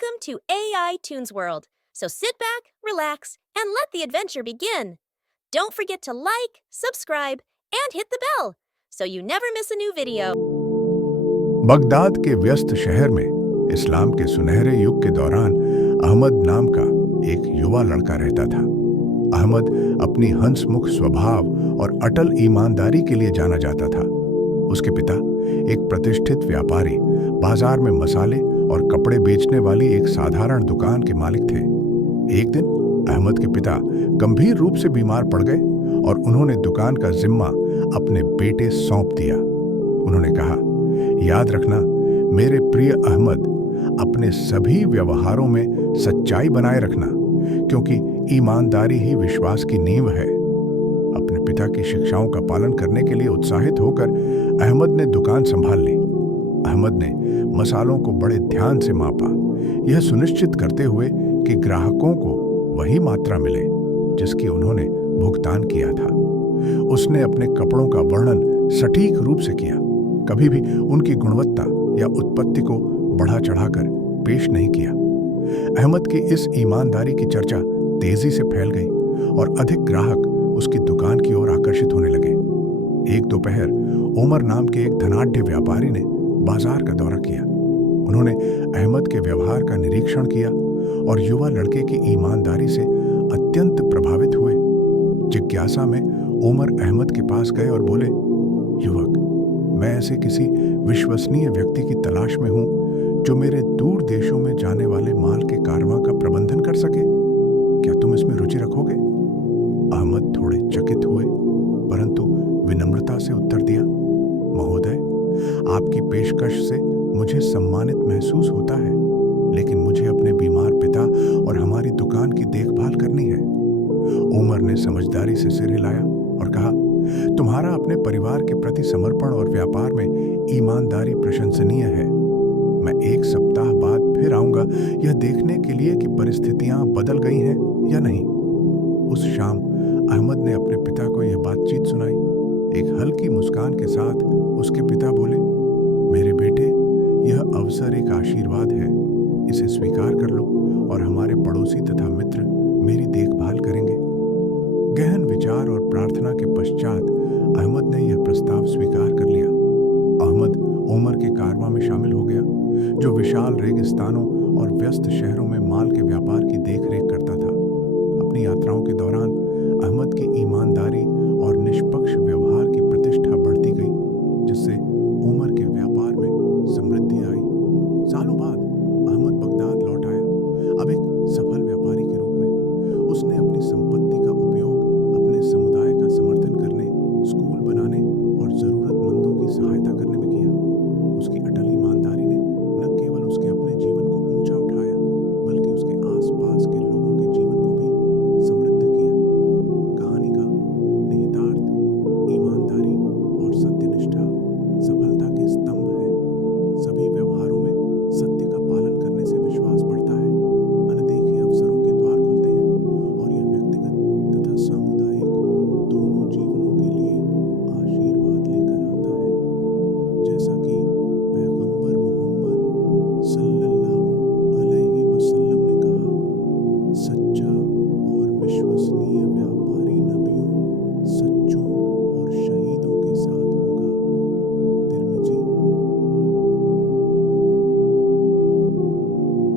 Welcome to AI Tunes World. So sit back, relax, and let the adventure begin. Don't forget to like, subscribe, and hit the bell so you never miss a new video. Baghdad के व्यस्त शहर में इस्लाम के सुनहरे युग के दौरान अहमद नाम का एक युवा लड़का रहता था। अहमद अपनी हंसमुख स्वभाव और अटल ईमानदारी के लिए जाना जाता था। उसके पिता एक प्रतिष्ठित व्यापारी, बाजार में मसाले और कपड़े बेचने वाली एक साधारण दुकान के मालिक थे। एक दिन अहमद के पिता गंभीर रूप से बीमार पड़ गए और उन्होंने दुकान का जिम्मा अपने बेटे सौंप दिया। उन्होंने कहा, याद रखना मेरे प्रिय अहमद, अपने सभी व्यवहारों में सच्चाई बनाए रखना, क्योंकि ईमानदारी ही विश्वास की नींव है। अपने पिता की शिक्षाओं का पालन करने के लिए उत्साहित होकर अहमद ने दुकान संभाल ली। अहमद ने मसालों को बड़े ध्यान से मापा, यह सुनिश्चित करते हुए कि ग्राहकों को वही मात्रा मिले जिसकी उन्होंने भुगतान किया था। उसने अपने कपड़ों का वर्णन सटीक रूप से किया, कभी भी उनकी गुणवत्ता या उत्पत्ति को बढ़ा चढ़ाकर पेश नहीं किया। अहमद की इस ईमानदारी की चर्चा तेजी से फैल गई और अधिक ग्राहक उसकी दुकान की ओर आकर्षित होने लगे। एक दोपहर उमर नाम के एक धनाढ्य व्यापारी ने बाजार का दौरा किया। उन्होंने अहमद के व्यवहार का निरीक्षण किया और युवा लड़के की ईमानदारी से अत्यंत प्रभावित हुए। जिज्ञासा में उमर अहमद के पास गए और बोले, युवक, मैं ऐसे किसी विश्वसनीय व्यक्ति की तलाश में हूं जो मेरे दूर देशों में जाने वाले माल के कारवां का प्रबंधन कर सके। क्या तुम इसमें रुचि रखोगे? अहमद थोड़े चकित हुए, परंतु विनम्रता से उत्तर दिया, महोदय, आपकी पेशकश से मुझे सम्मानित महसूस होता है, लेकिन मुझे अपने बीमार पिता और हमारी दुकान की देखभाल करनी है। उमर ने समझदारी से सिर हिलाया और कहा, तुम्हारा अपने परिवार के प्रति समर्पण और व्यापार में ईमानदारी प्रशंसनीय है। मैं एक सप्ताह बाद फिर आऊंगा यह देखने के लिए कि परिस्थितियां बदल गई हैं या नहीं। उस शाम अहमद ने अपने पिता को यह बातचीत सुनाई। एक हल्की मुस्कान के साथ उसके पिता बोले, मेरे बेटे, यह अवसर एक आशीर्वाद है, इसे स्वीकार कर लो और हमारे पड़ोसी तथा मित्र मेरी देखभाल करेंगे। गहन विचार और प्रार्थना के पश्चात अहमद ने यह प्रस्ताव स्वीकार कर लिया। अहमद उमर के कारवां में शामिल हो गया, जो विशाल रेगिस्तानों और व्यस्त शहरों में माल के व्यापार की देखरेख करता था। अपनी यात्राओं के दौरान अहमद की ईमानदारी और निष्पक्ष व्यवहार की प्रतिष्ठा बढ़ती गई, जिससे उमर के व्यापार में समृद्धि आई। सालों बाद अहमद बगदाद लौट आया, अब एक